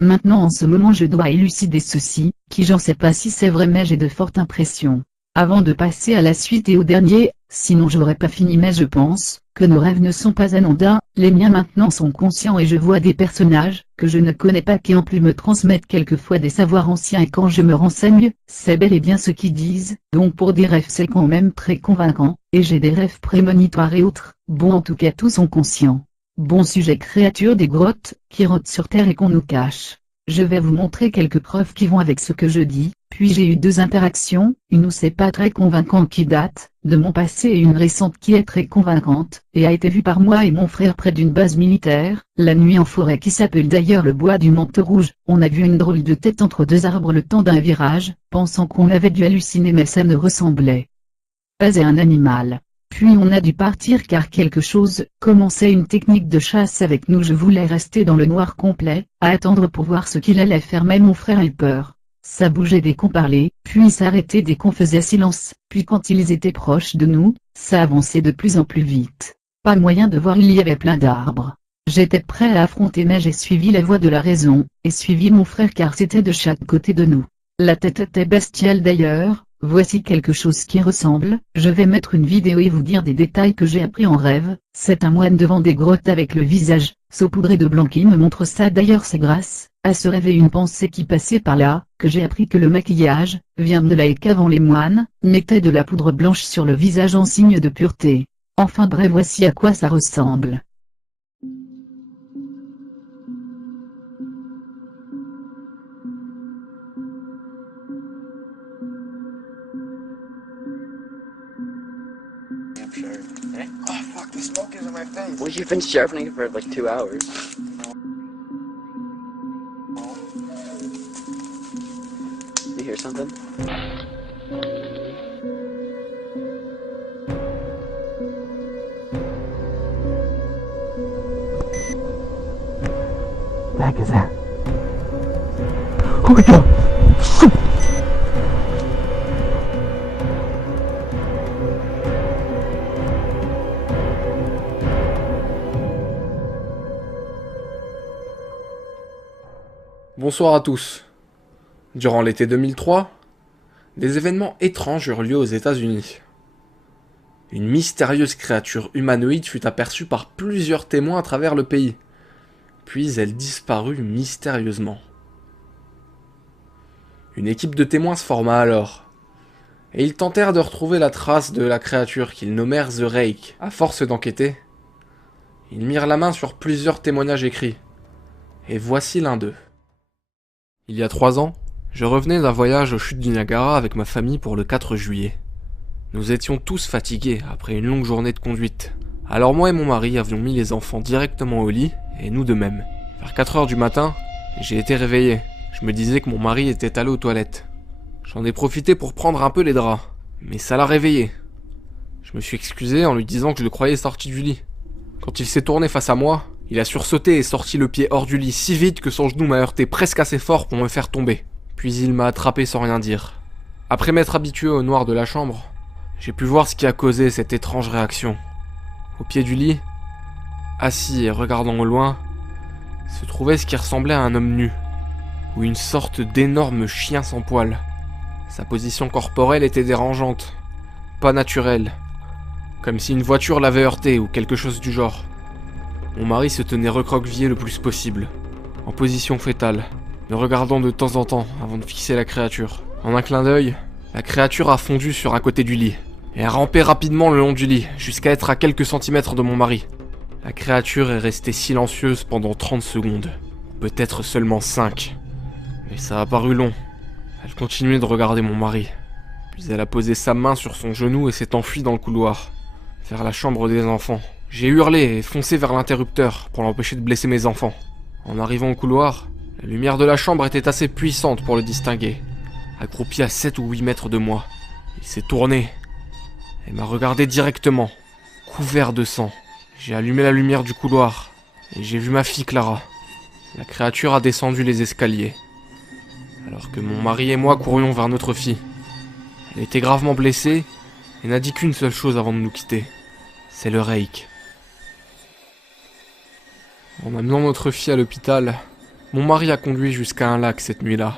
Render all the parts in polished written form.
Maintenant en ce moment je dois élucider ceci, qui j'en sais pas si c'est vrai mais j'ai de fortes impressions. Avant de passer à la suite et au dernier, sinon j'aurais pas fini mais je pense, que nos rêves ne sont pas anodins, les miens maintenant sont conscients et je vois des personnages, que je ne connais pas qui en plus me transmettent quelquefois des savoirs anciens et quand je me renseigne, c'est bel et bien ce qu'ils disent, donc pour des rêves c'est quand même très convaincant, et j'ai des rêves prémonitoires et autres, bon en tout cas tous sont conscients. Bon sujet créatures des grottes, qui rôdent sur terre et qu'on nous cache. Je vais vous montrer quelques preuves qui vont avec ce que je dis, puis j'ai eu deux interactions, une où c'est pas très convaincant qui date, de mon passé et une récente qui est très convaincante, et a été vue par moi et mon frère près d'une base militaire, la nuit en forêt qui s'appelle d'ailleurs le bois du Manteau Rouge. On a vu une drôle de tête entre deux arbres le temps d'un virage, pensant qu'on avait dû halluciner mais ça ne ressemblait pas à un animal. Puis on a dû partir car quelque chose commençait une technique de chasse avec nous. Je voulais rester dans le noir complet, à attendre pour voir ce qu'il allait faire mais mon frère a eu peur. Ça bougeait dès qu'on parlait, puis s'arrêtait dès qu'on faisait silence, puis quand ils étaient proches de nous, ça avançait de plus en plus vite. Pas moyen de voir, il y avait plein d'arbres. J'étais prêt à affronter mais j'ai suivi la voie de la raison, et suivi mon frère car c'était de chaque côté de nous. La tête était bestiale d'ailleurs. Voici quelque chose qui ressemble, je vais mettre une vidéo et vous dire des détails que j'ai appris en rêve. C'est un moine devant des grottes avec le visage saupoudré de blanc qui me montre ça. D'ailleurs c'est grâce à ce rêve et une pensée qui passait par là, que j'ai appris que le maquillage vient de là et qu'avant les moines mettaient de la poudre blanche sur le visage en signe de pureté. Enfin bref, voici à quoi ça ressemble. Oh fuck, the smoke is in my face. Well, you've been sharpening it for like 2 hours. You hear something? What the heck is that? Oh my god! Bonsoir à tous. Durant l'été 2003, des événements étranges eurent lieu aux États-Unis. Une mystérieuse créature humanoïde fut aperçue par plusieurs témoins à travers le pays, puis elle disparut mystérieusement. Une équipe de témoins se forma alors, et ils tentèrent de retrouver la trace de la créature qu'ils nommèrent The Rake. À force d'enquêter, ils mirent la main sur plusieurs témoignages écrits, et voici l'un d'eux. Il y a 3 ans, je revenais d'un voyage aux chutes du Niagara avec ma famille pour le 4 juillet. Nous étions tous fatigués après une longue journée de conduite. Alors moi et mon mari avions mis les enfants directement au lit, et nous de même. Vers 4 heures du matin, j'ai été réveillé. Je me disais que mon mari était allé aux toilettes. J'en ai profité pour prendre un peu les draps, mais ça l'a réveillé. Je me suis excusé en lui disant que je le croyais sorti du lit. Quand il s'est tourné face à moi, il a sursauté et sorti le pied hors du lit si vite que son genou m'a heurté presque assez fort pour me faire tomber. Puis il m'a attrapé sans rien dire. Après m'être habitué au noir de la chambre, j'ai pu voir ce qui a causé cette étrange réaction. Au pied du lit, assis et regardant au loin, se trouvait ce qui ressemblait à un homme nu, ou une sorte d'énorme chien sans poils. Sa position corporelle était dérangeante, pas naturelle, comme si une voiture l'avait heurté ou quelque chose du genre. Mon mari se tenait recroquevillé le plus possible, en position fétale, me regardant de temps en temps avant de fixer la créature. En un clin d'œil, la créature a fondu sur un côté du lit, et a rampé rapidement le long du lit, jusqu'à être à quelques centimètres de mon mari. La créature est restée silencieuse pendant 30 secondes, peut-être seulement 5. Mais ça a paru long. Elle continuait de regarder mon mari, puis elle a posé sa main sur son genou et s'est enfuie dans le couloir, vers la chambre des enfants. J'ai hurlé et foncé vers l'interrupteur pour l'empêcher de blesser mes enfants. En arrivant au couloir, la lumière de la chambre était assez puissante pour le distinguer. Accroupi à 7 ou 8 mètres de moi, il s'est tourné et m'a regardé directement, couvert de sang. J'ai allumé la lumière du couloir et j'ai vu ma fille Clara. La créature a descendu les escaliers, alors que mon mari et moi courions vers notre fille. Elle était gravement blessée et n'a dit qu'une seule chose avant de nous quitter. C'est le Rake. En amenant notre fille à l'hôpital, Mon mari a conduit jusqu'à un lac cette nuit-là.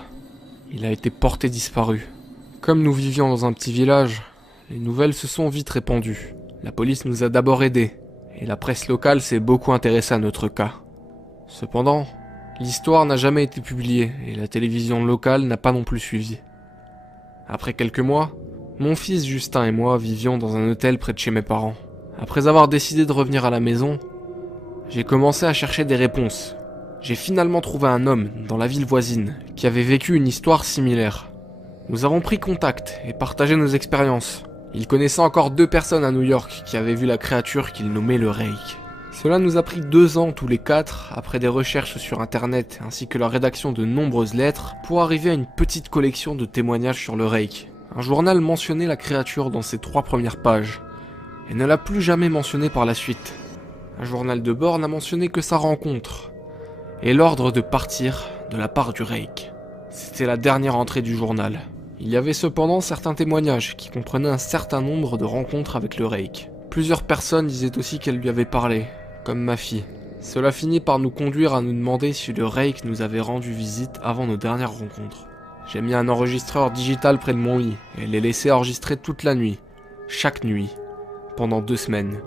Il a été porté disparu. Comme nous vivions dans un petit village, les nouvelles se sont vite répandues. La police nous a d'abord aidés, et la presse locale s'est beaucoup intéressée à notre cas. Cependant, l'histoire n'a jamais été publiée, et la télévision locale n'a pas non plus suivi. Après quelques mois, mon fils Justin et moi vivions dans un hôtel près de chez mes parents. Après avoir décidé de revenir à la maison, j'ai commencé à chercher des réponses. J'ai finalement trouvé un homme dans la ville voisine qui avait vécu une histoire similaire. Nous avons pris contact et partagé nos expériences. Il connaissait encore 2 personnes à New York qui avaient vu la créature qu'il nommait le Rake. Cela nous a pris 2 ans tous les 4, après des recherches sur internet ainsi que la rédaction de nombreuses lettres, pour arriver à une petite collection de témoignages sur le Rake. Un journal mentionnait la créature dans ses 3 premières pages, et ne l'a plus jamais mentionné par la suite. Un journal de bord n'a mentionné que sa rencontre, et l'ordre de partir de la part du Rake. C'était la dernière entrée du journal. Il y avait cependant certains témoignages qui comprenaient un certain nombre de rencontres avec le Rake. Plusieurs personnes disaient aussi qu'elles lui avaient parlé, comme ma fille. Cela finit par nous conduire à nous demander si le Rake nous avait rendu visite avant nos dernières rencontres. J'ai mis un enregistreur digital près de mon lit et l'ai laissé enregistrer toute la nuit, chaque nuit, pendant 2 semaines.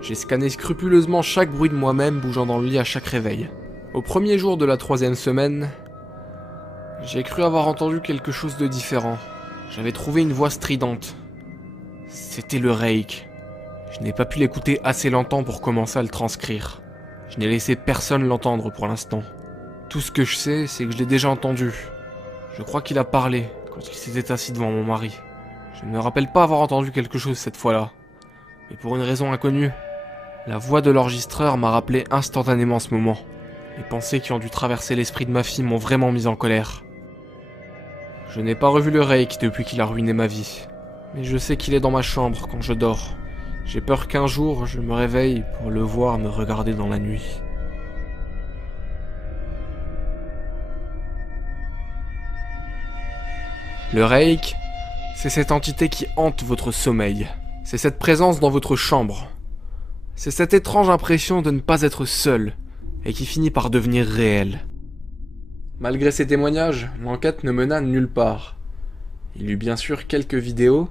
J'ai scanné scrupuleusement chaque bruit de moi-même bougeant dans le lit à chaque réveil. Au premier jour de la 3e semaine, j'ai cru avoir entendu quelque chose de différent. J'avais trouvé une voix stridente. C'était le Rake. Je n'ai pas pu l'écouter assez longtemps pour commencer à le transcrire. Je n'ai laissé personne l'entendre pour l'instant. Tout ce que je sais, c'est que je l'ai déjà entendu. Je crois qu'il a parlé quand il s'était assis devant mon mari. Je ne me rappelle pas avoir entendu quelque chose cette fois-là. Mais pour une raison inconnue, la voix de l'enregistreur m'a rappelé instantanément ce moment. Les pensées qui ont dû traverser l'esprit de ma fille m'ont vraiment mis en colère. Je n'ai pas revu le Rake depuis qu'il a ruiné ma vie. Mais je sais qu'il est dans ma chambre quand je dors. J'ai peur qu'un jour je me réveille pour le voir me regarder dans la nuit. Le Rake, c'est cette entité qui hante votre sommeil. C'est cette présence dans votre chambre. C'est cette étrange impression de ne pas être seul et qui finit par devenir réelle. Malgré ces témoignages, l'enquête ne mena nulle part. Il y eut bien sûr quelques vidéos,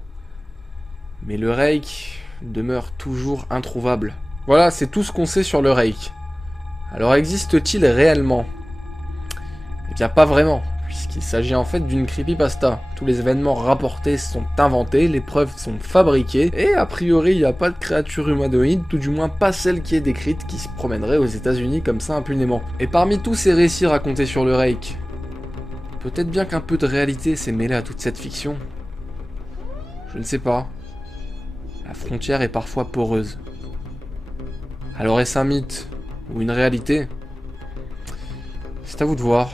mais le Rake demeure toujours introuvable. Voilà, c'est tout ce qu'on sait sur le Rake. Alors existe-t-il réellement? Eh bien pas vraiment, puisqu'il s'agit en fait d'une creepypasta. Tous les événements rapportés sont inventés, les preuves sont fabriquées, et a priori il n'y a pas de créature humanoïde, tout du moins pas celle qui est décrite, qui se promènerait aux États-Unis comme ça impunément. Et parmi tous ces récits racontés sur le Rake, peut-être bien qu'un peu de réalité s'est mêlé à toute cette fiction. Je ne sais pas. La frontière est parfois poreuse. Alors est-ce un mythe ou une réalité? C'est à vous de voir.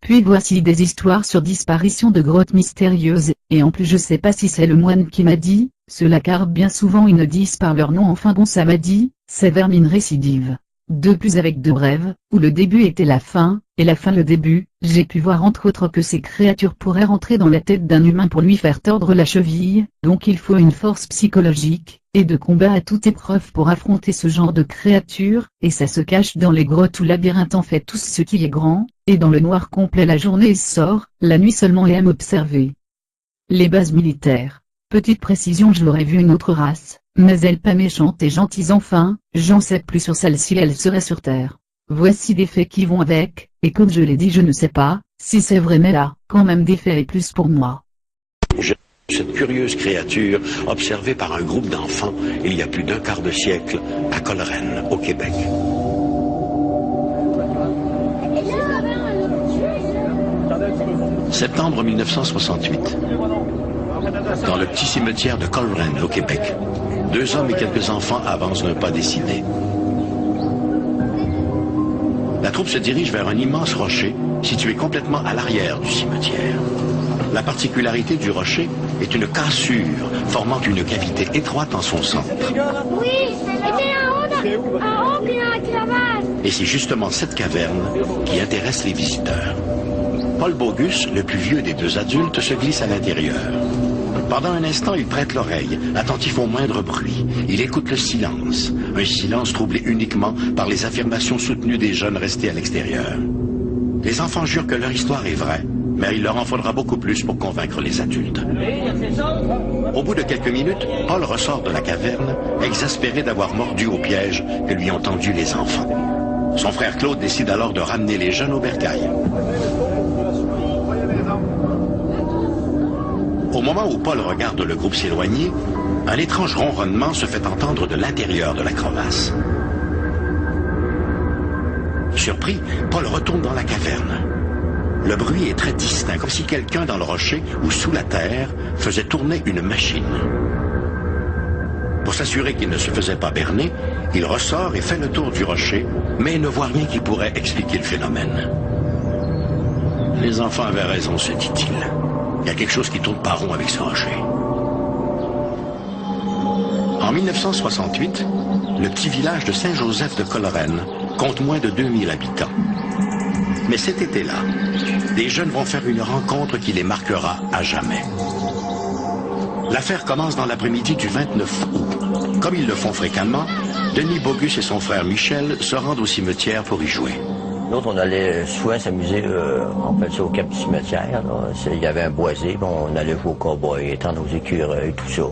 Puis voici des histoires sur disparition de grottes mystérieuses, et en plus je sais pas si c'est le moine qui m'a dit, cela car bien souvent ils ne disent par leur nom, enfin bon ça m'a dit, c'est vermine récidive. De plus avec 2 rêves, où le début était la fin, et la fin le début, j'ai pu voir entre autres que ces créatures pourraient rentrer dans la tête d'un humain pour lui faire tordre la cheville, donc il faut une force psychologique, et de combat à toute épreuve pour affronter ce genre de créatures, et ça se cache dans les grottes ou labyrinthes en fait tout ce qui est grand, et dans le noir complet la journée il sort, la nuit seulement et aime observer. Les bases militaires. Petite précision, je l'aurais vu une autre race, mais elle pas méchante et gentille enfin, j'en sais plus sur celle-ci, elle serait sur Terre. Voici des faits qui vont avec, et comme je l'ai dit je ne sais pas, si c'est vrai mais là, quand même des faits et plus pour moi. Cette curieuse créature observée par un groupe d'enfants il y a plus d'un quart de siècle à Coleraine, au Québec. Septembre 1968. Dans le petit cimetière de Coleraine, au Québec, 2 hommes et quelques enfants avancent d'un pas décidé. La troupe se dirige vers un immense rocher situé complètement à l'arrière du cimetière. La particularité du rocher est une cassure formant une cavité étroite en son centre. Oui, c'était en haut puis en clavage. Et c'est justement cette caverne qui intéresse les visiteurs. Paul Bogus, le plus vieux des 2 adultes, se glisse à l'intérieur. Pendant un instant, il prête l'oreille, attentif au moindre bruit. Il écoute le silence, un silence troublé uniquement par les affirmations soutenues des jeunes restés à l'extérieur. Les enfants jurent que leur histoire est vraie, mais il leur en faudra beaucoup plus pour convaincre les adultes. Au bout de quelques minutes, Paul ressort de la caverne, exaspéré d'avoir mordu au piège que lui ont tendu les enfants. Son frère Claude décide alors de ramener les jeunes au bercail. Au moment où Paul regarde le groupe s'éloigner, un étrange ronronnement se fait entendre de l'intérieur de la crevasse. Surpris, Paul retourne dans la caverne. Le bruit est très distinct, comme si quelqu'un dans le rocher ou sous la terre faisait tourner une machine. Pour s'assurer qu'il ne se faisait pas berner, il ressort et fait le tour du rocher, mais ne voit rien qui pourrait expliquer le phénomène. Les enfants avaient raison, se dit-il. Il y a quelque chose qui tourne pas rond avec ce rocher. En 1968, le petit village de Saint-Joseph de Coleraine compte moins de 2000 habitants. Mais cet été-là, des jeunes vont faire une rencontre qui les marquera à jamais. L'affaire commence dans l'après-midi du 29 août. Comme ils le font fréquemment, Denis Bogus et son frère Michel se rendent au cimetière pour y jouer. Nous autres, on allait souvent s'amuser, on appelle ça au cap du cimetière. Il y avait un boisé, on allait jouer au cow-boy, étendre nos écureuils, tout ça.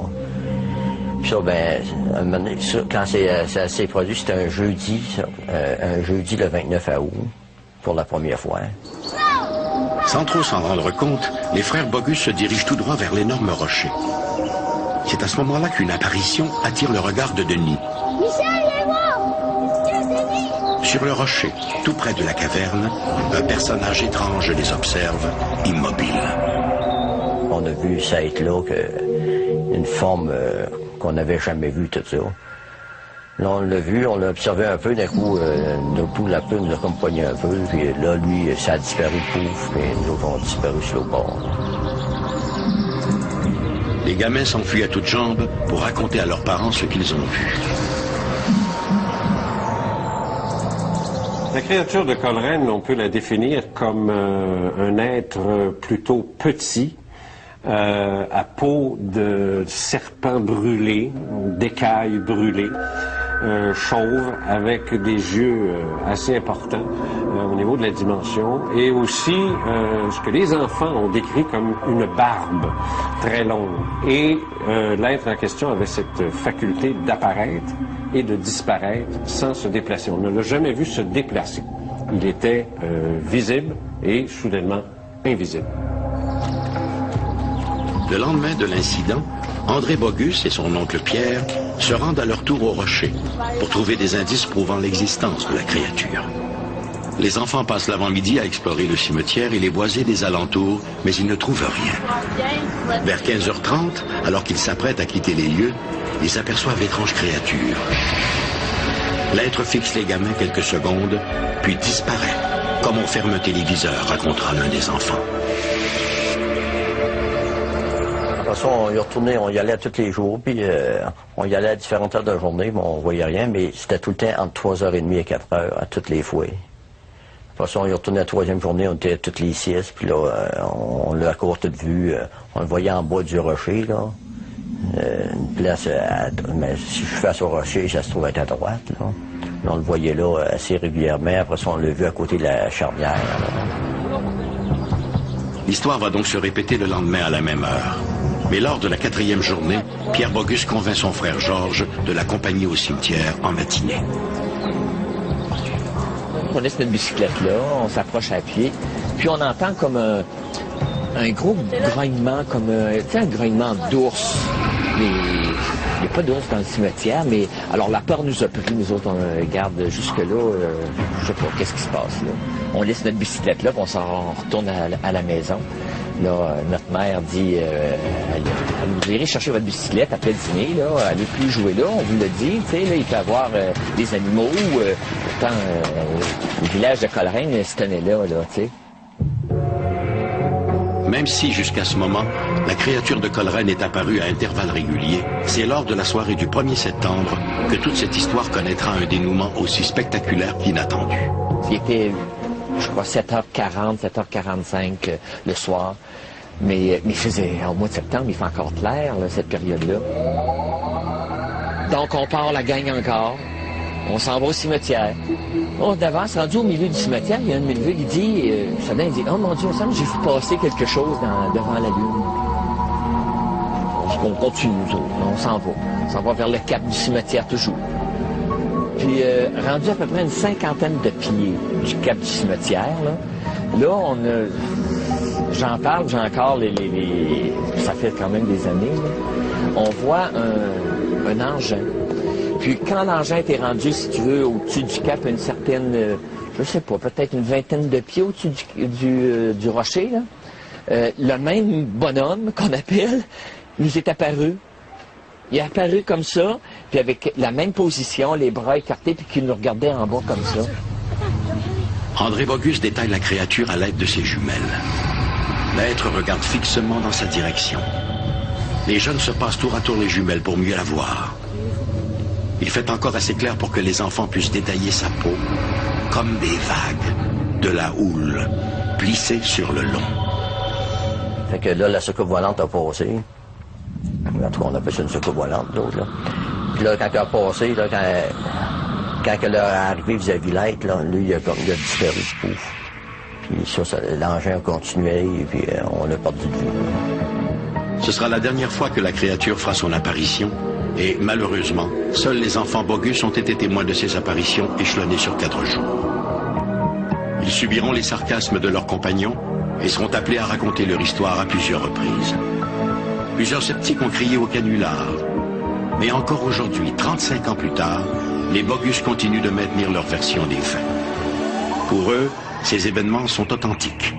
Puis ça, ben, un moment donné, ça, quand ça s'est produit, c'était un jeudi le 29 août, pour la première fois. Sans trop s'en rendre compte, les frères Bogus se dirigent tout droit vers l'énorme rocher. C'est à ce moment-là qu'une apparition attire le regard de Denis. Michel, il est mort! Denis! Sur le rocher, tout près de la caverne, un personnage étrange les observe, immobile. On a vu ça être là, une forme qu'on n'avait jamais vue, tout ça. Là, on l'a vu, on l'a observé un peu, d'un coup, la peau nous a comme poigné un peu, puis là, lui, ça a disparu, pouf, puis nous autres, on a disparu sur le bord. Les gamins s'enfuient à toutes jambes pour raconter à leurs parents ce qu'ils ont vu. La créature de Coleraine, on peut la définir comme un être plutôt petit, à peau de serpent brûlé, d'écailles brûlées, chauve, avec des yeux assez importants au niveau de la dimension, et aussi ce que les enfants ont décrit comme une barbe très longue. Et l'être en question avait cette faculté d'apparaître et de disparaître sans se déplacer. On ne l'a jamais vu se déplacer. Il était visible et soudainement invisible. Le lendemain de l'incident, André Bogus et son oncle Pierre se rendent à leur tour au rocher pour trouver des indices prouvant l'existence de la créature. Les enfants passent l'avant-midi à explorer le cimetière et les boisés des alentours, mais ils ne trouvent rien. Vers 15h30, alors qu'ils s'apprêtent à quitter les lieux, ils aperçoivent l'étrange créature. L'être fixe les gamins quelques secondes, puis disparaît, comme on ferme un téléviseur, racontera l'un des enfants. De toute façon, on y retournait, on y allait tous les jours, puis on y allait à différentes heures de la journée, mais on voyait rien, mais c'était tout le temps entre 3h30 et 4h, à toutes les fois. De toute façon, on y retournait la troisième journée, on était toutes les 6, puis là, on l'a à courte vue, on le voyait en bas du rocher, là. Une place, mais si je suis face au rocher, ça se trouve être à droite, là. On le voyait là assez régulièrement, après ça, on l'a vu à côté de la charnière, là. L'histoire va donc se répéter le lendemain à la même heure. Mais lors de la 4e journée, Pierre Bogus convainc son frère Georges de l'accompagner au cimetière en matinée. On laisse notre bicyclette là, on s'approche à pied, puis on entend comme un gros grognement, comme un grognement d'ours. Mais il n'y a pas d'ours dans le cimetière, mais alors la peur nous a pris, nous autres on regarde jusque-là, je sais pas, qu'est-ce qui se passe là. On laisse notre bicyclette là, puis on s'en retourne à la maison. Là, notre mère dit, vous irez chercher votre bicyclette après le dîner, là, allez plus jouer là, on vous le dit, tu sais, là, il peut y avoir des animaux, pourtant, le village de Coleraine, cette année-là, tu sais. Même si, jusqu'à ce moment, la créature de Coleraine est apparue à intervalles réguliers, c'est lors de la soirée du 1er septembre que toute cette histoire connaîtra un dénouement aussi spectaculaire qu'inattendu. Il était, je crois, 7h40, 7h45 le soir. Mais il faisait, au mois de septembre, il fait encore clair, là, cette période-là. Donc, on part la gang encore. On s'en va au cimetière. On d'avance, rendu au milieu du cimetière, il y a un de mes neveux, il dit, soudain, il dit, oh mon Dieu, il me semble que j'ai vu passer quelque chose devant la lune. On continue, on s'en va. On s'en va vers le cap du cimetière toujours. Puis, rendu à peu près une 50aine de pieds du cap du cimetière, là on a... J'en parle, j'ai encore ça fait quand même des années, là. On voit un engin. Puis quand l'engin était rendu, si tu veux, au-dessus du cap, une certaine, je sais pas, peut-être une vingtaine de pieds au-dessus du rocher, là, le même bonhomme qu'on appelle nous est apparu. Il est apparu comme ça, puis avec la même position, les bras écartés, puis qu'il nous regardait en bas comme ça. André Bogus détaille la créature à l'aide de ses jumelles. L'être regarde fixement dans sa direction. Les jeunes se passent tour à tour les jumelles pour mieux la voir. Il fait encore assez clair pour que les enfants puissent détailler sa peau, comme des vagues, de la houle, plissée sur le long. Fait que là, la soucoupe volante a passé. En tout cas, on appelle ça une soucoupe volante, d'autres, là. Puis là, quand elle a passé, là, quand elle est arrivée vis-à-vis l'être, là, lui, il a disparu, pouf. Puis ça l'engin a continué, et puis on l'a perdu de vue. Ce sera la dernière fois que la créature fera son apparition, et malheureusement, seuls les enfants Bogus ont été témoins de ces apparitions échelonnées sur 4 jours. Ils subiront les sarcasmes de leurs compagnons et seront appelés à raconter leur histoire à plusieurs reprises. Plusieurs sceptiques ont crié au canular. Mais encore aujourd'hui, 35 ans plus tard, les Bogus continuent de maintenir leur version des faits. Pour eux, ces événements sont authentiques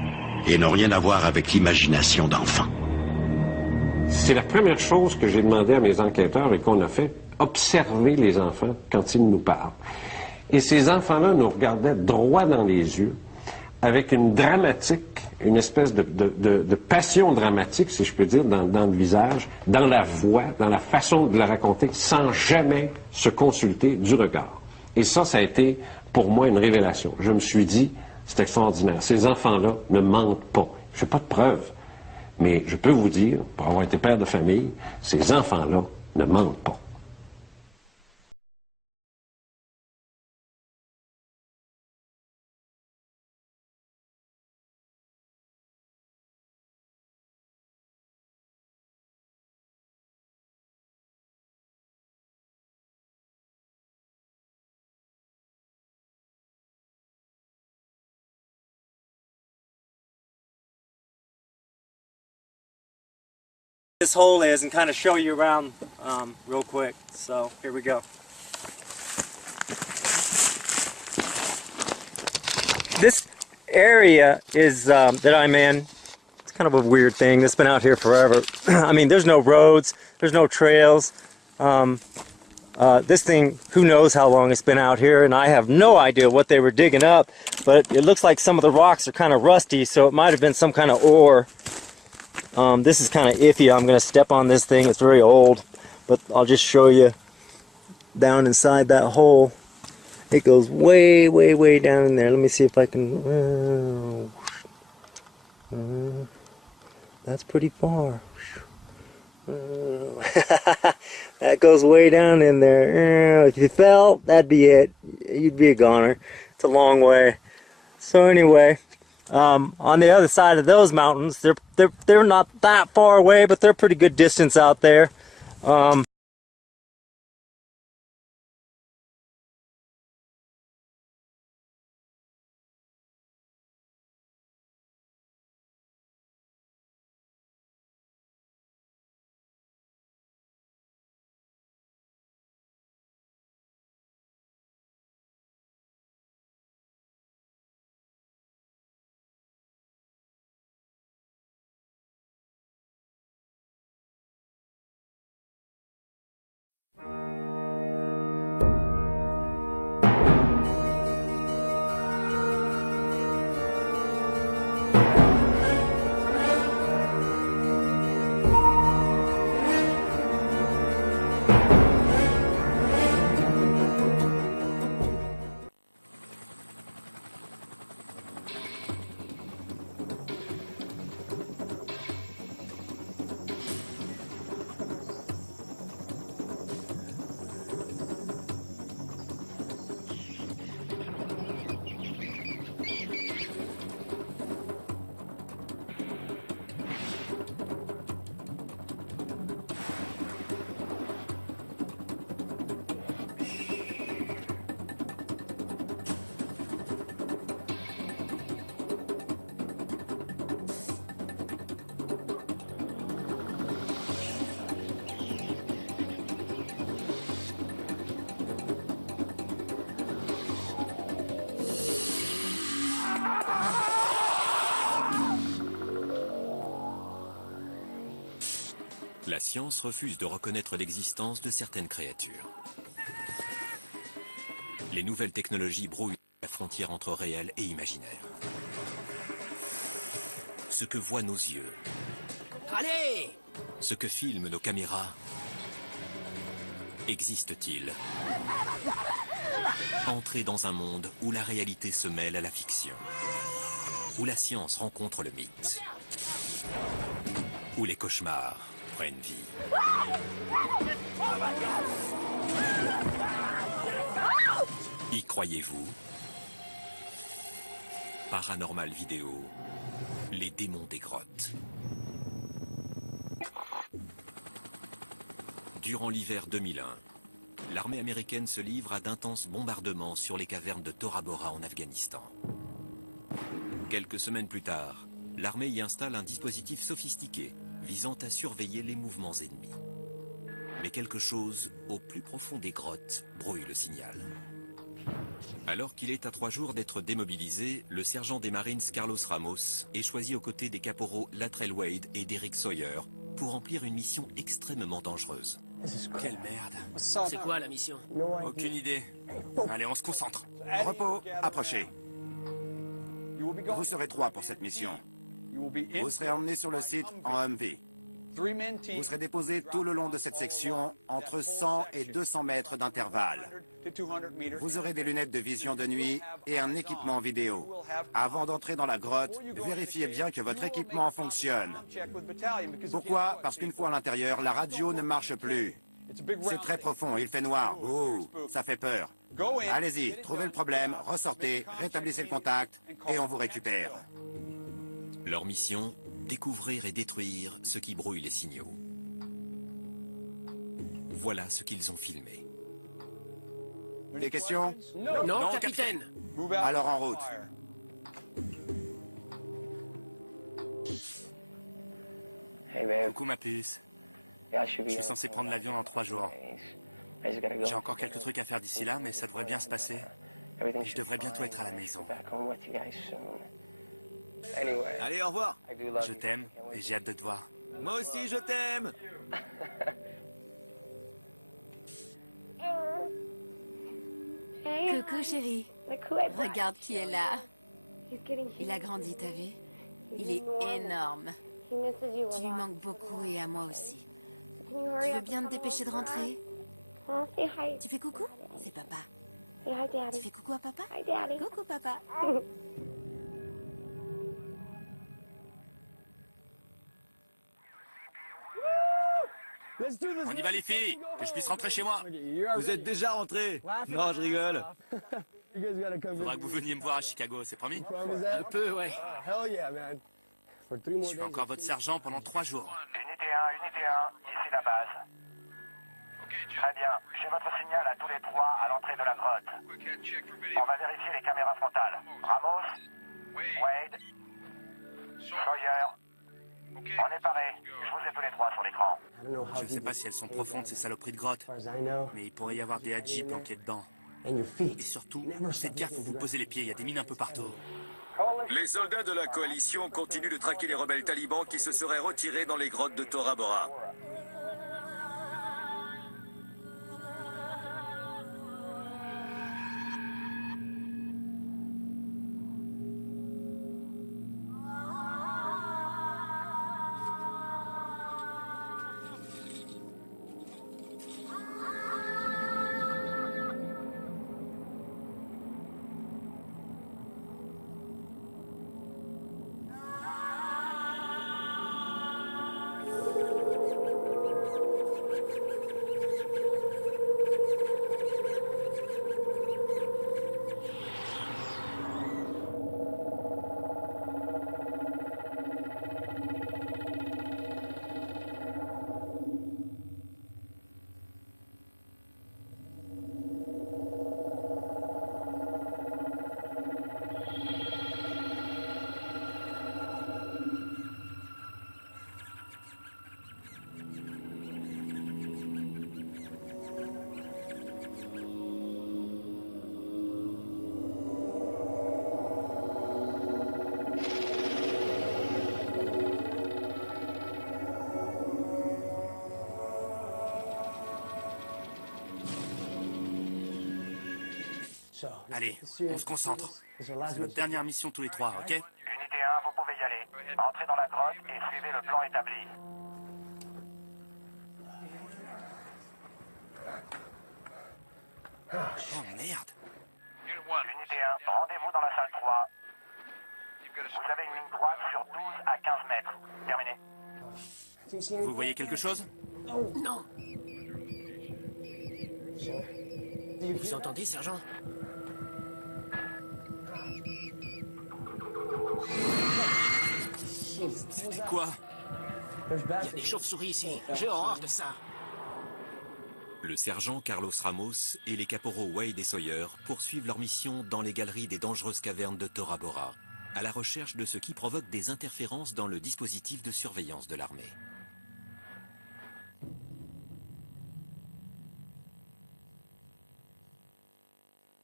et n'ont rien à voir avec l'imagination d'enfants. C'est la première chose que j'ai demandé à mes enquêteurs et qu'on a fait, observer les enfants quand ils nous parlent. Et ces enfants-là nous regardaient droit dans les yeux, avec une dramatique, une espèce de passion dramatique, si je peux dire, dans le visage, dans la voix, dans la façon de la raconter, sans jamais se consulter du regard. Et ça a été, pour moi, une révélation. Je me suis dit, c'est extraordinaire. Ces enfants-là ne mentent pas. Je n'ai pas de preuves. Mais je peux vous dire, pour avoir été père de famille, ces enfants-là ne mentent pas. This hole is and kind of show you around real quick. So here we go. This area is that I'm in. It's kind of a weird thing. It's been out here forever. I mean, there's no roads, there's no trails. This thing, who knows how long it's been out here, and I have no idea what they were digging up. But it looks like some of the rocks are kind of rusty, so it might have been some kind of ore. This is kind of iffy. I'm going to step on this thing. It's very old, but I'll just show you down inside that hole. It goes way, way, way down in there. Let me see if I can... that's pretty far. That goes way down in there. If you fell, that'd be it. You'd be a goner. It's a long way. So anyway... on the other side of those mountains, they're not that far away, but they're pretty good distance out there. La science refuse de reconnaître l'existence de certaines créatures. Les nouvelles technologies brouillent la frontière entre réel et imaginaire. Ce que voient nos yeux, Allez! ce que filment nos caméras, existe-t-il? Entrez dans un monde où la réalité se mêle à la fiction, où la science rencontre le mythe, où les cauchemars prennent vie. Y croyez-vous? Paranormal Vidéo, les démons des grottes. Durant l'hiver 2001, l'armée américaine se livre à d'intenses bombardements sur les cavernes de Tora Bora en Afghanistan. Quelques semaines plus tard, l'armée y installe un dispositif sophistiqué visant à surveiller les mouvements ennemis. Mais quelque chose, au plus profond des grottes, brouille le signal. Alors qu'il est à 3 jours d'être démobilisé, le sergent des Marines Carlos Ramos est choisi aux côtés des caporaux Latrell Wade et d'Eric Sawyer pour remplir une mission extrêmement dangereuse. Quelle merde. C'est quoi la mission? Aucune idée. Allez, on se concentre. Repos, approchez. Vous serez 3 pour cette mission. Vous serez emmenés sur le site en Humvee. Vous serez déposés tout le long de cette section, entre 100 et 200 mètres d'intervalle. Vous aurez des lunettes de vision de nuit et un équipement vidéo. Avant d'entrer dans la grotte, vérifiez bien que votre équipement fonctionne. Pourquoi? Parce qu'une fois à l'intérieur, la radio ne marche plus. C'est très profond, il fait noir. Ouh, ça fait peur. Allez-y, trouvez le problème, ressortez, rétablissez le contact et on vous récupère. Leur mission, découvrir et détruire ce qui brouille les signaux. Voilà ce qu'ils ont filmé. Des questions? Non, capitaine. Alors en route. Coucou ma puce. Je suis censé prendre l'avion dans 3 jours. J'ai encore quelques trucs à faire d'ici là, mais ça devrait bien se passer. Et je devrais bientôt être à la maison. Allez, au revoir. Je t'aime et j'ai hâte de te voir. Moi aussi, je t'aime. Coucou chérie. Regarde qui est là. Il a grandi, t'as vu? Il est énorme. Tu lui manques beaucoup et à moi aussi. Tu veux bien te dépêcher de rentrer? Tu fais coucou? C'est papa. Tu fais coucou à papa? Coucou papa. On y va les filles, que je puisse rentrer chez moi. Vous êtes déjà rentrés? Non, je rigole. Faudra que vous veniez me voir à Chicago, c'est promis? Un peu, ouais. Je suis encore votre sergent pendant 3 jours. Unité 1, ici la base. Très bien, j'ai votre signal à tous les 3 à l'entrée de la grotte. On va vérifier les caméras frontales. Ramos, Wade, Sawyer, on est paré. Je vous ai tous les 3 sur l'écran. Je ne sais pas si elles sont profondes, ces saloperies de grottes. Mais il pourrait y avoir des Hadji planqués dedans. Et surtout, faites gaffe où vous posez les pieds, il y a des mines un peu partout. Les soldats de la coalition continuent de traquer les rebelles talibans qui se seraient retirés dans les grottes de Tora Bora. Allez, on se concentre. C'est notre dernière mission tous les trois, ok? Unité 1, vous pouvez y aller. Entrez dans la grotte et suivez le plan établi. Oh merde. Unité 1, rendez-vous dans la salle 3. Vous avez une ligne droite sur 12 à 15 mètres. Terminé. Vous voyez quelque chose? Non. Vous entendez, sergent? C'était quoi? Il y a des chauves-souris ici. J'ai horreur de ça. Le sergent Carlos Ramos et les caporaux Wade et Sawyer poursuivent leur mission dans les galeries des dangereuses cavernes de Tora Bora, à la recherche de ce qui provoque des interférences dans le dispositif de surveillance de l'armée.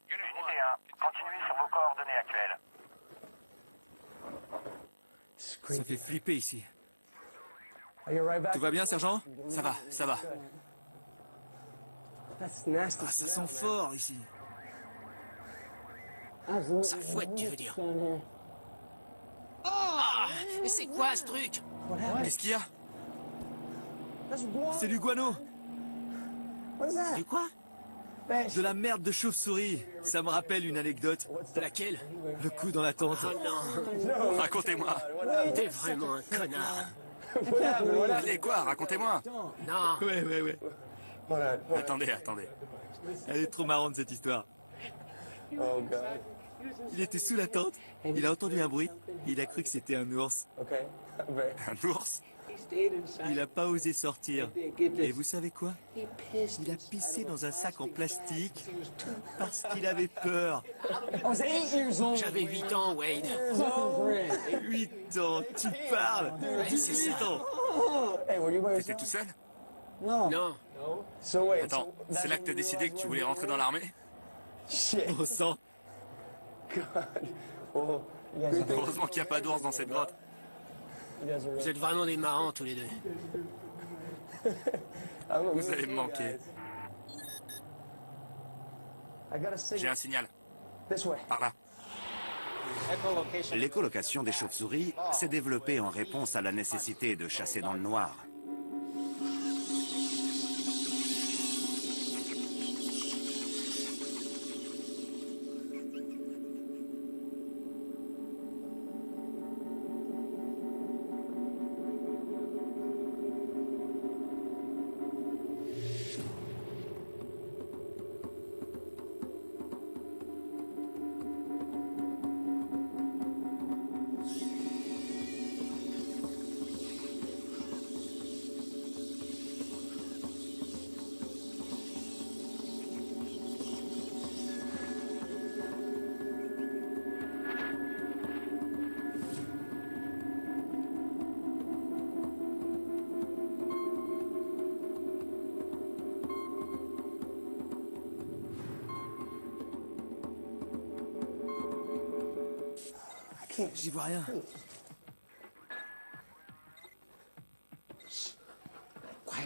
Unité 1, continuez sur vos coordonnées actuelles. Ça fait flipper ici. Tout va bien, sergent? Ça va, ça va. Ah, ça sent fort ici. Ça fouette, tu veux dire? Oh! C'est quoi ce truc? Qu'est-ce qu'il y a? C'est du guano. Du quoi? De la merde de chauve-souris. Ça me rappelle une anecdote. Laquelle? Le coup dans la tente. Oh non! Racontez-moi. T'es vraiment un connard. Allez, quoi? Racontez-moi. Non. Ouais. Attendez. Elle est trop marrante cette histoire. Il était sous la tente, il a entendu un bruit, il a cru que c'était un ours. Un ours? Il n'a pas osé sortir. Et vous savez quoi? Il a pissé dans un sac en plastique parce qu'il avait peur. J'avais 8 ans, Wade. 8 ans, tu parles? C'est ça. 8 ans. T'étais tout seul? Non. Attends, c'est là que t'as décidé que tu voulais rentrer dans l'armée? Au sang. Heureusement qu'il n'y a pas d'ours dans cette grotte. Vous êtes vraiment des marrants tous les deux. Vous allez me manquer. J'ai un signal. Par là. L'écolocation des chauves-souris s'est développée en réponse à la nécessité de chasser dans le noir. J'y vois rien.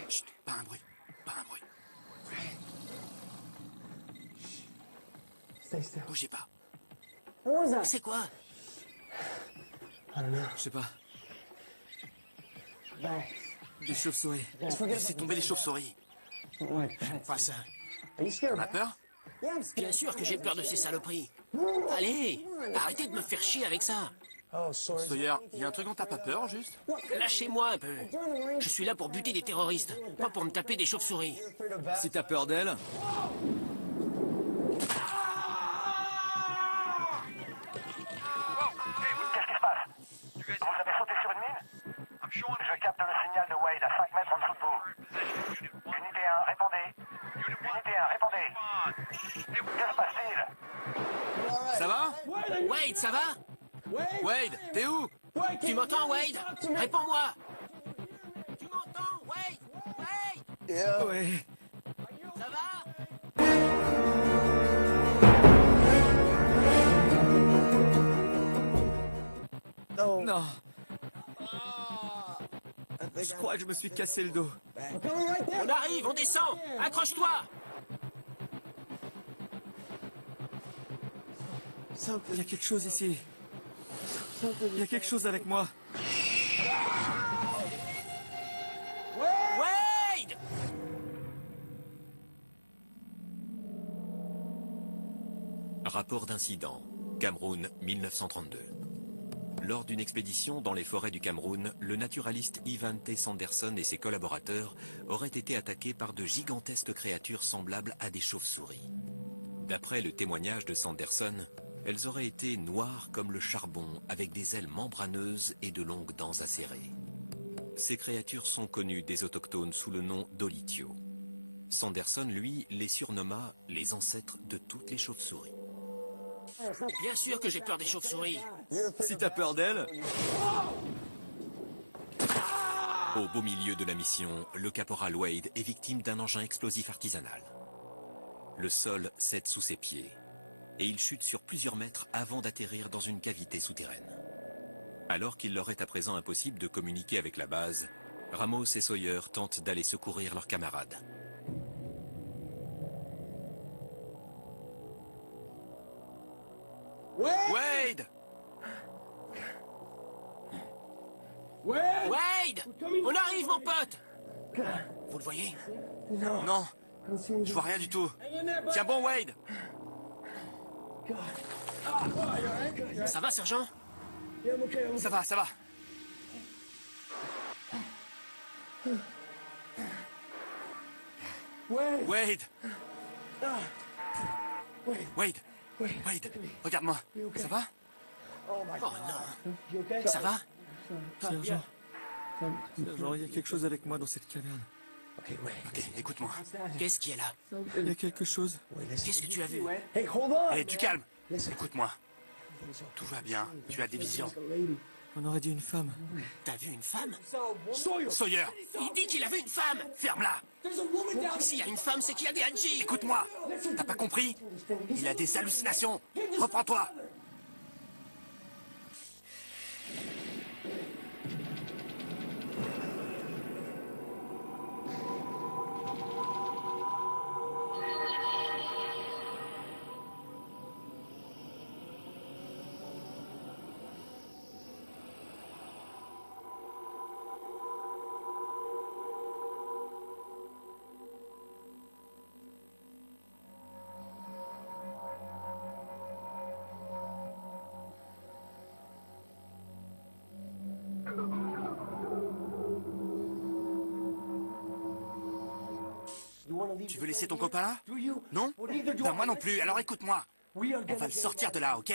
Chut, pas un bruit. Bougez pas. C'est quoi? Je sais pas. Des chauves-souris. Laissez tomber les chauves-souris. J'aime pas ça. On a peur? Bien sûr que j'ai peur de ces saloperies. Allez, arrêtez de me faire chier avec ça. Sawyer, il y a un truc dont t'as pas peur, juste? Lâchez-moi un peu. Je suis là pour buter des terroristes, pas pour me taper des chauves-souris. Si t'as peur d'elle... Qu'est-ce qui se passe? Vous avez sauté sur une mine? Je capte le signal de Wade à 5 mètres en dessous de vous. Unité 1, répondez. Unité 1, répondez. Que se passe-t-il? Ça va? Wade, ça va? Wade, t'es où? Tu m'entends, Wade? Réponds-moi. Tu m'entends, Wade? Ouais. Ça va? Non. Je crois que je me suis cassé le dos. On arrive, on descend. Accroche-toi. Il y a quelque chose ici. Il y a quelque chose avec moi. Wade! Rapport d'incident, Cameroun 1932. Lors d'une expédition dans les forêts du Cameroun, le naturaliste Ivan T. Sanderson et ses collaborateurs auraient été attaqués par de gigantesques créatures semblables à des chauves-souris. D'après le témoignage de Sanderson, elles auraient été noires comme le charbon, avec des ailes membraneuses et de longues dents acérées. Ces créatures sont connues des autochtones sous le nom d'Olithio. Sanderson, lui, les surnomma les ancêtres de toutes les chauves-souris. Bien sûr que j'ai peur des chauves-souris. Si t'as peur d'elle... Au beau milieu de la mission, le caporal Wade est victime d'un engin explosif artisanal. Le sol cède sous ses pieds et il chute sur plusieurs mètres avant d'atterrir dans une cavité souterraine. Alors qu'il leur est à présent impossible de communiquer avec la base, Ramos et Sawyer tentent d'aller secourir leurs camarades. Wade! Wade! On arrive, mon pote! Vous le voyez? Non, je vois rien du tout. Tiens bon, Wade! Ça va, sergent? Ça va, ça va. Wade! Wade! Wade, regarde-moi. Ça va? Oh non. Ça va? Sergent, il y a quelque chose avec moi dans cette caverne. Ok, écoute-moi. Qu'est-ce qui est là? Il y a quelque chose. Qu'est-ce que tu as vu? Hé, du calme. Écoute-moi. Tout va bien. Tu as des visions. On aurait dit une femme. T'as vu une femme? Sawyer! Il dit qu'il a vu une femme! Ferme-la! S'il y a une femme, c'est qu'il y a des Hadji! Écoute-moi! T'as pas compris? Il a des hallucinations! Reprends-toi! Tu veux laisser ton copain là? Non? Ben moi non plus, alors écoute-moi. On va le sortir de là, ok?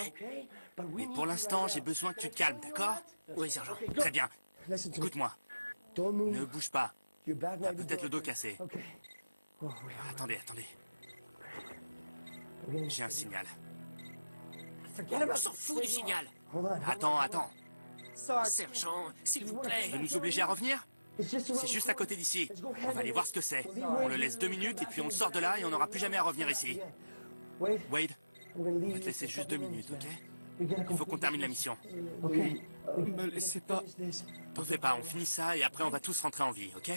Mais pour l'instant, j'ai besoin que tu te calmes, d'accord? Oui, sergent. Très bien. Écoute-moi. Ne bouge pas. T'as peut-être le dos cassé. Attendez. J'ai un signal. On s'en fout du signal. Attends. Sergent, s'il vous plaît. Tu veux nous obliger à revenir? C'est juste à côté d'ici. On va aller voir ce que c'est. On le laisse 2 minutes et puis on le sort de là et on n'aura plus jamais à revenir ici. Wade, on va te laisser juste 2 minutes, ok? Il faut qu'on termine la mission. Me laissez pas. T'en fais pas, on finit ça et après on va tous rentrer en vie, ok?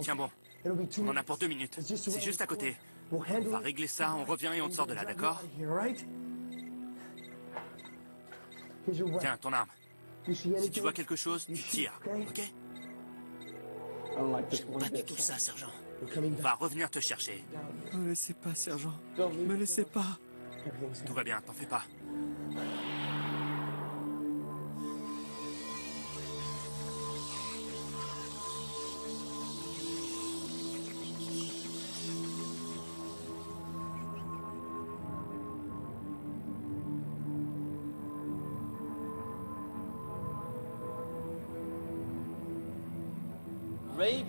Tiens bon, on en a pour 2 minutes. C'est juste à côté. On va régler ça, on revient et on te sort de là, d'accord? Tiens, ton arme. Si tu vois quelque chose, tu tires, ok? J'aime pas du tout ça, sergent. On va revenir te chercher. Me laissez pas, sergent. Me laissez pas. Tout va bien, t'en fais pas.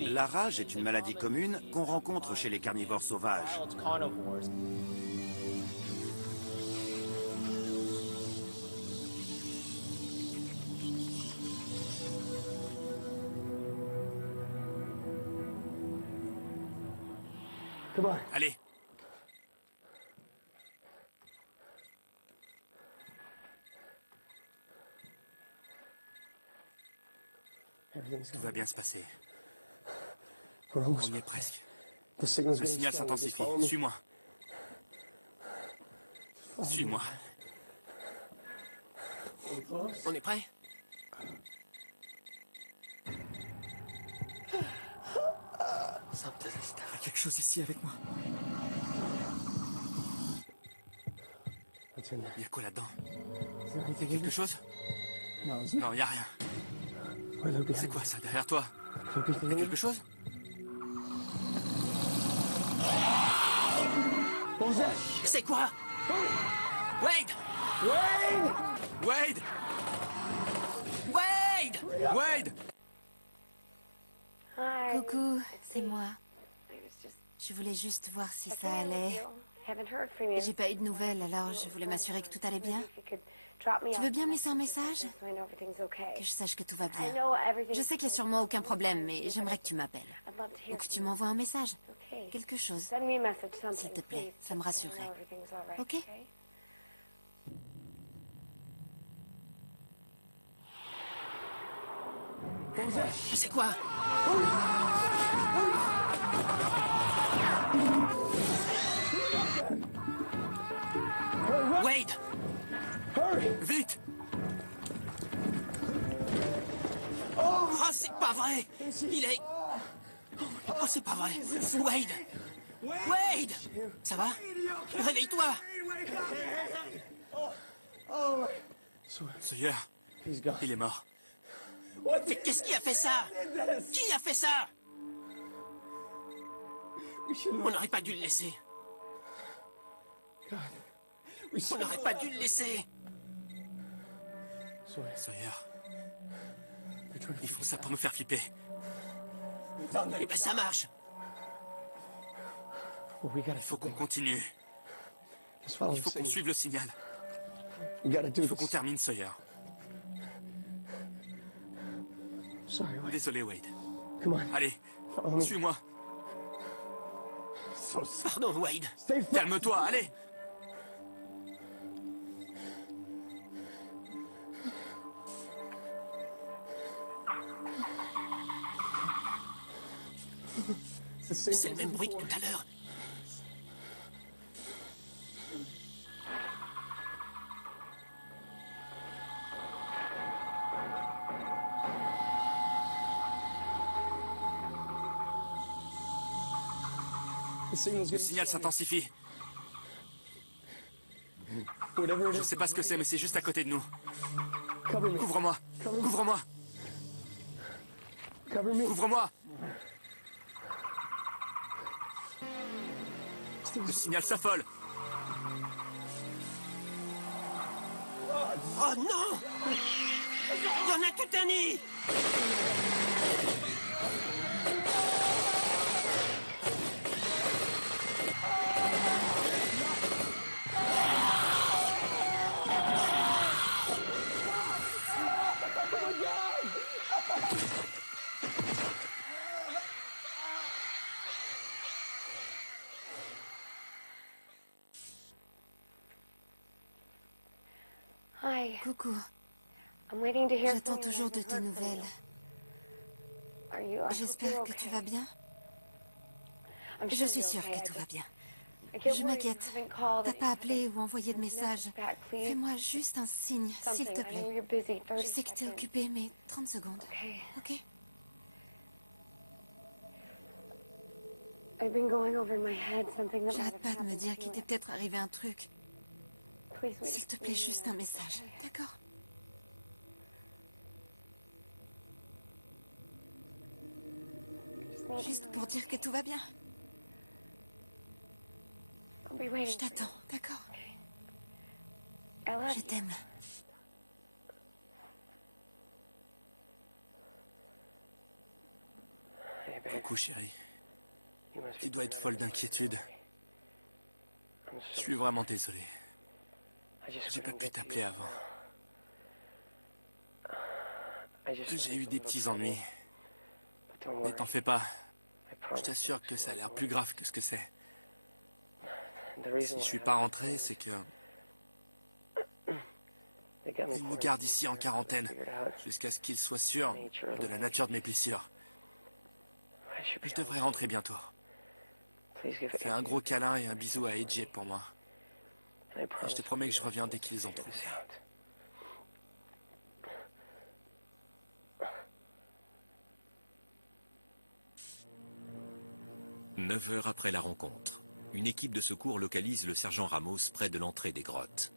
La rage est une maladie commune qu'on rencontre chez les carnivores sauvages. Allez. Tout va bien se passer. On y est presque. Le signal s'intensifie. Suis-moi. Suis-moi. On est prêt? Il y a quelque chose ici avec moi. Il y a quoi là-dedans? Quelque chose? Non, il y a rien. C'est quoi ça derrière toi? Il y a quelque chose? C'est quoi? Wade! Wade! Wade! Wade! Coucou, c'est moi. Je voulais juste voir si ça allait. J'ai pas eu de nouvelles, alors je voulais m'assurer que tout allait bien. Tu veux bien me laisser un message? Que je sache que tout va bien. Je sais qu'il n'y a sûrement aucun problème, mais j'aimerais que tu m'appelles. Ou que tu m'envoies un message. Quelque chose. S'il te plaît, ça me rassurerait. Ok? C'est quoi? Wade! Vite! Oh, c'est pas vrai! Il est... Oh, c'est pas vrai! Wade! Wade! Ça va? Réveille-toi! Sawyer, il est mort. Mais qu'est-ce qui a fait ça? Qui a fait ça? On n'aurait pas dû le laisser. On n'aurait pas dû le laisser. Sawyer, ils font ça pour nous faire flipper. Eh ben ça marche. Il faut qu'on continue. Il faut qu'on suive le signal. Il faut qu'on termine, Sawyer. Désolé, Wade. Allez, suis-moi. Pardon, Wade. Calme-toi, allez. C'est le même bruit que tout à l'heure. Le signal s'intensifie. Je sais pas ce que c'est, mais c'est juste à côté de nous. Couvre-moi. Couvre-moi. Couvre-moi. Le signal s'affole. Oh non! Il y en a tout un nid! Coucou. J'attends toujours de tes nouvelles. J'espère que tu vas bien. Je suis sûre que tout va bien. Je m'inquiète. T'as pas appelé ou envoyé de message. Fais-moi juste un signe, s'il te plaît. Je sais que t'es occupé, mais 30 secondes. Ok? J'arrête pas de me dire qu'il t'est peut-être arrivé un truc. S'il te plaît, juste un message, d'accord? Juste pour dire que tout va bien. Je t'attends, d'accord? Je t'aime. Coucou, chérie. Tu dois être folle d'inquiétude. Je suis vraiment désolé. J'ai pas pu t'appeler avant. J'ai eu des petits ennuis. Mais t'en fais pas. Je t'assure que ça a l'air plus grave que ce que c'est. Si je suis pas rentré, c'est que... Ils me gardent ici en quarantaine, jusqu'à ce qu'ils soient sûrs de la nature de mes blessures. Je devrais rentrer bientôt. Fais un gros câlin et un bisou à AJ pour moi. Et je te promets que je reviens dès qu'ils ont trouvé. 9 heures après la rencontre, une équipe de secours localise le sergent Ramos près de l'entrée des grottes.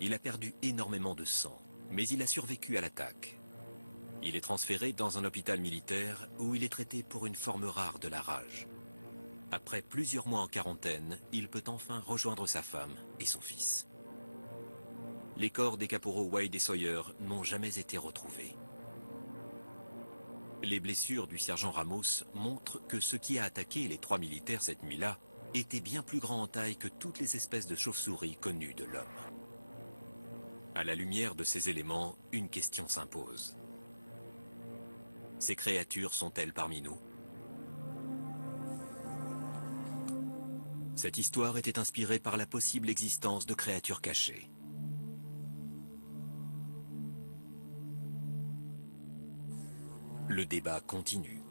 Il a perdu énormément de sang, mais il a survécu à l'attaque. Il est transféré dans un hôpital militaire où il est traité pour une forme rare de la rage. Après plusieurs mois en quarantaine, il peut enfin rejoindre sa femme et son fils. Les corps des caporaux Wade et Sawyer n'ont jamais été retrouvés. Les blessures du sergent Ramos montrent que ce qui a attaqué les 3 militaires cette nuit-là était bien plus grand en taille que toutes les espèces de chauves-souris connues de l'homme. À la lumière de ces éléments, une question s'impose. Ces créatures sont-elles parmi nous? Cette histoire était inspirée par la possible existence de créatures cachées. Le débat continue.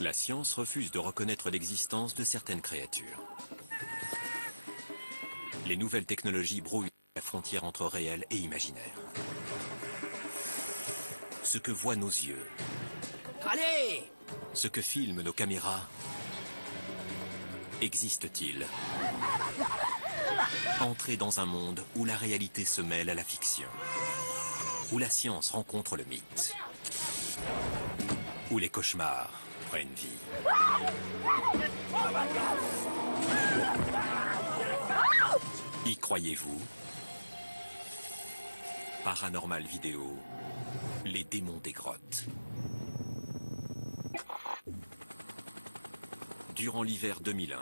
La science refuse de reconnaître l'existence de certaines créatures. Les nouvelles technologies brouillent la frontière entre réel et imaginaire. Ce que voient nos yeux, Allez! ce que filment nos caméras, existe-t-il? Entrer dans un monde où la réalité se mêle à la fiction, où la science rencontre le mythe, où les cauchemars prennent vie. Y croyez-vous? Paranormal Vidéo, les démons des grottes. Durant l'hiver 2001,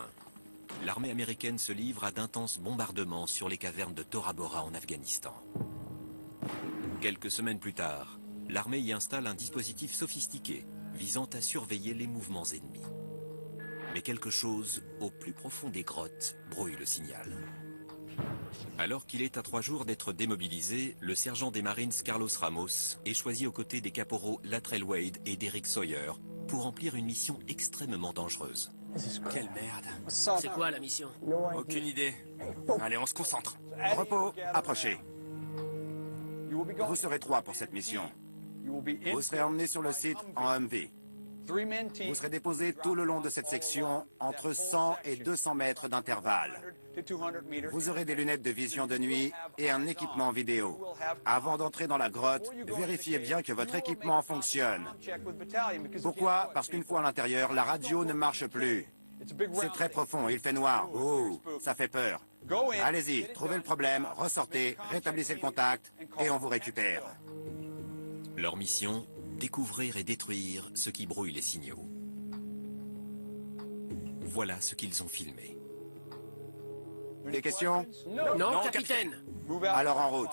l'armée américaine se livre à d'intenses bombardements sur les cavernes de Tora Bora en Afghanistan. Quelques semaines plus tard, l'armée y installe un dispositif sophistiqué visant à surveiller les mouvements ennemis. Mais quelque chose au plus profond des grottes brouille le signal. Alors qu'il est à 3 jours d'être démobilisé, le sergent des Marines Carlos Ramos est choisi aux côtés des caporaux Latrell Wade et d'Eric Sawyer pour remplir une mission extrêmement dangereuse. Quelle merde. C'est quoi la mission? Aucune idée. Allez, on se concentre. Repos, approchez. Vous serez 3 pour cette mission. Vous serez emmenés sur le site en Humvee. Vous serez déposés tout le long de cette section, entre 100 et 200 mètres d'intervalle. Vous aurez des lunettes de vision de nuit et un équipement vidéo. Avant d'entrer dans la grotte, vérifiez bien que votre équipement fonctionne. Pourquoi? Parce qu'une fois à l'intérieur, la radio ne marche plus. C'est très profond, il fait noir. Ouh, ça fait peur. Allez-y, trouvez le problème, ressortez, rétablissez le contact et on vous récupère. Leur mission, découvrir et détruire ce qui brouille les signaux. Voilà ce qu'ils ont filmé. Des questions? Non, capitaine. Alors en route.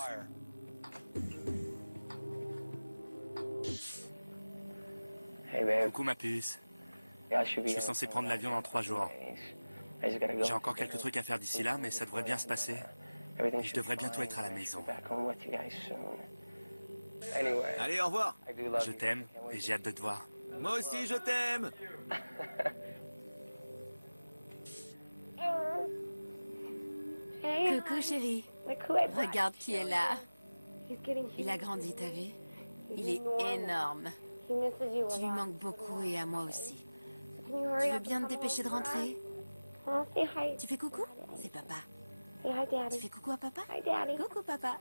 Coucou ma puce. Je suis censé prendre l'avion dans 3 jours. J'ai encore quelques trucs à faire d'ici là, mais ça devrait bien se passer. Et je devrais bientôt être à la maison. Allez, au revoir. Je t'aime et j'ai hâte de te voir. Moi aussi, je t'aime. Coucou chérie. Regarde qui est là. Il a grandi, t'as vu? Il est énorme. Tu lui manques beaucoup et à moi aussi. Tu veux bien te dépêcher de rentrer? Tu fais coucou? C'est papa. Tu fais coucou à papa? Coucou papa.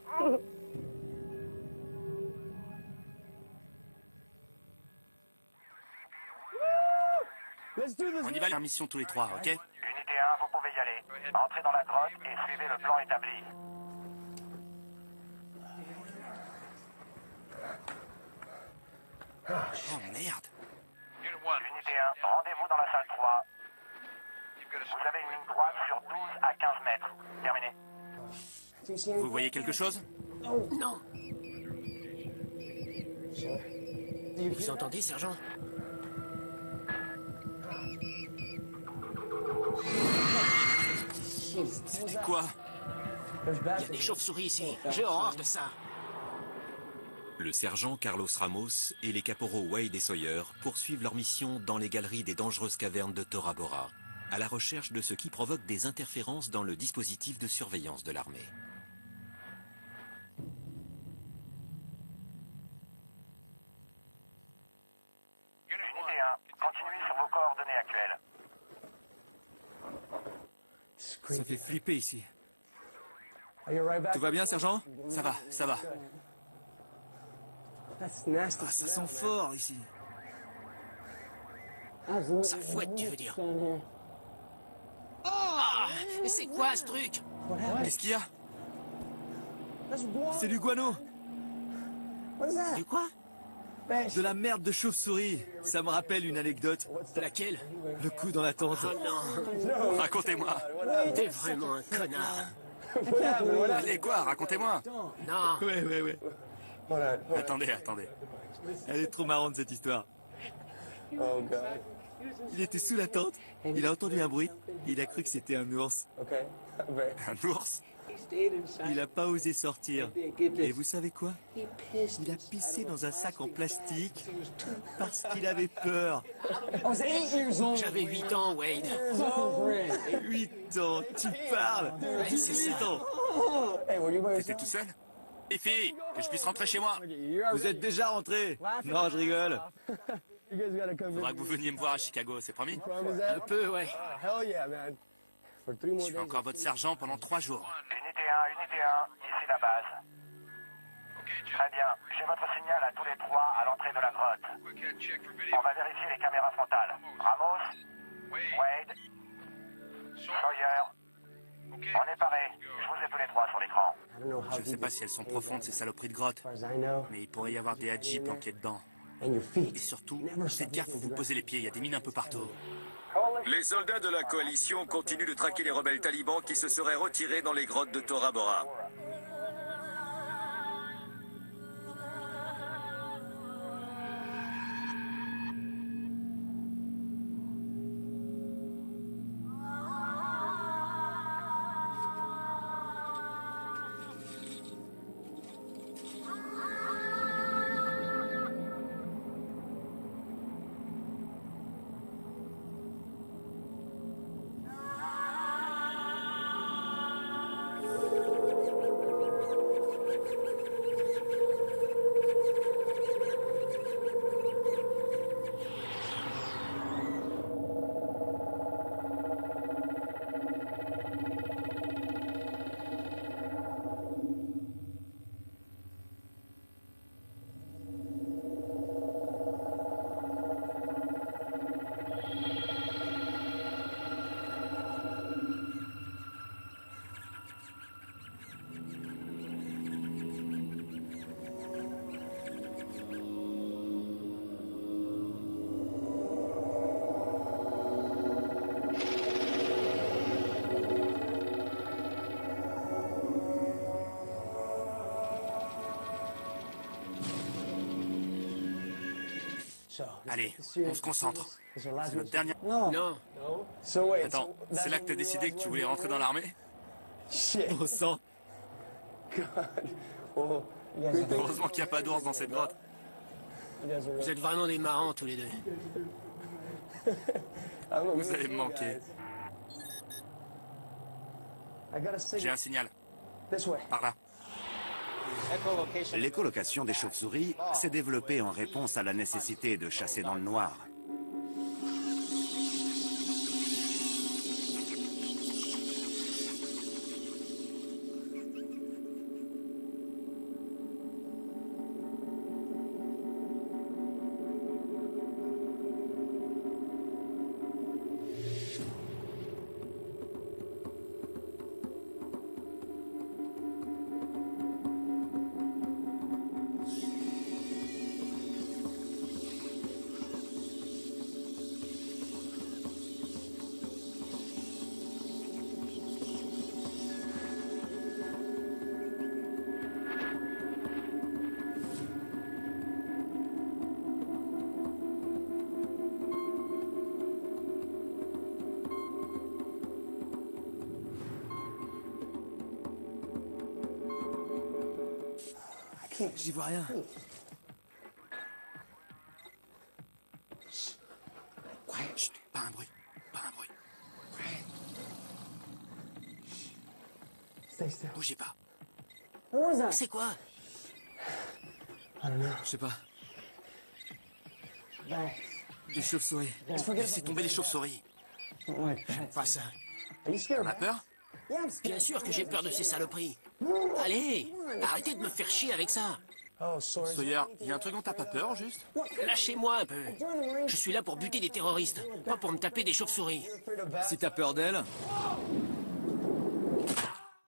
On y va, la mission tous les trois, ok? Unité 1, vous pouvez y aller. Entrez dans la grotte et suivez le plan établi. Oh merde! Unité 1, rendez-vous dans la salle 3. Vous avez une ligne droite sur 12 à 15 mètres. Terminé. Vous voyez quelque chose? Non. Vous entendez, sergent? C'était quoi? Il y a des chauves-souris ici. J'ai horreur de ça. Le sergent Carlos Ramos et les caporaux Wade et Sawyer poursuivent leur mission dans les galeries des dangereuses cavernes de Tora Bora, à la recherche de ce qui provoque des interférences dans le dispositif de surveillance de l'armée. Unité 1, continuez sur vos coordonnées actuelles. Ça fait flipper ici. Tout va bien, sergent? Ça va, ça va. Ah, ça sent fort ici. Ça fouette, tu veux dire. Ah! C'est quoi ce truc? Qu'est-ce qu'il y a? C'est du guano. Du quoi? De la merde de chauve-souris. Ça me rappelle une anecdote. Laquelle? Le coup dans la tente. Oh non. Racontez-moi. T'es vraiment un connard. Allez, quoi? Racontez-moi. Non. Ouais. Attendez. Elle est trop marrante cette histoire. Il était sous la tente, il a entendu un bruit, il a cru que c'était un ours. Un ours? Il n'a pas osé sortir. Et vous savez quoi? Il a pissé dans un sac en plastique parce qu'il avait peur. J'avais 8 ans, Wade. 8 ans, tu parles? Ouais, c'est ça. 8 ans. T'étais tout seul? Les filles, que je puisse rentrer chez moi. Vous êtes déjà rentrés? Non, je rigole. Faudra que vous veniez me voir à Chicago, c'est promis? Un peu, ouais. Je suis encore votre sergent pendant 3 jours. Unité 1, ici la base. Très bien, j'ai votre signal à tous les 3 à l'entrée de la grotte. On va vérifier les caméras frontales. Ramos, Wade, Sawyer, on est parés. Je vous ai tous les 3 sur l'écran. Je ne sais pas si elles sont profondes, ces saloperies de grottes, mais il pourrait y avoir des hadjis planqués dedans. Et surtout, faites gaffe où vous posez les pieds, il y a des mines un peu partout. Les soldats de la coalition continuent de traquer les rebelles talibans qui se seraient retirés dans les grottes de Tora Bora. Allez, on se concentre. C'est notre dernière... Non. Attends, c'est là que t'as décidé que tu voulais rentrer dans l'armée? Au sang. Heureusement qu'il n'y a pas d'ours dans cette grotte. Vous êtes vraiment des marrants tous les deux. Vous allez me manquer. J'ai un signal. Par là. L'écolocation des chauves-souris s'est développée en réponse à la nécessité de chasser dans le noir. J'y vois rien. Chut, pas un bruit. Pas un bruit. Bougez pas. C'est quoi? Je sais pas. Des chauves-souris. Laissez tomber les chauves-souris. J'aime pas ça. On a peur? Bien sûr que j'ai peur de ces saloperies. Allez, arrêtez de me faire chier avec ça. Sawyer, il y a un truc dont t'as pas peur, juste? Lâchez-moi un peu. Je suis là pour buter des terroristes, pas pour me taper des chauves-souris. Si t'as peur d'elle,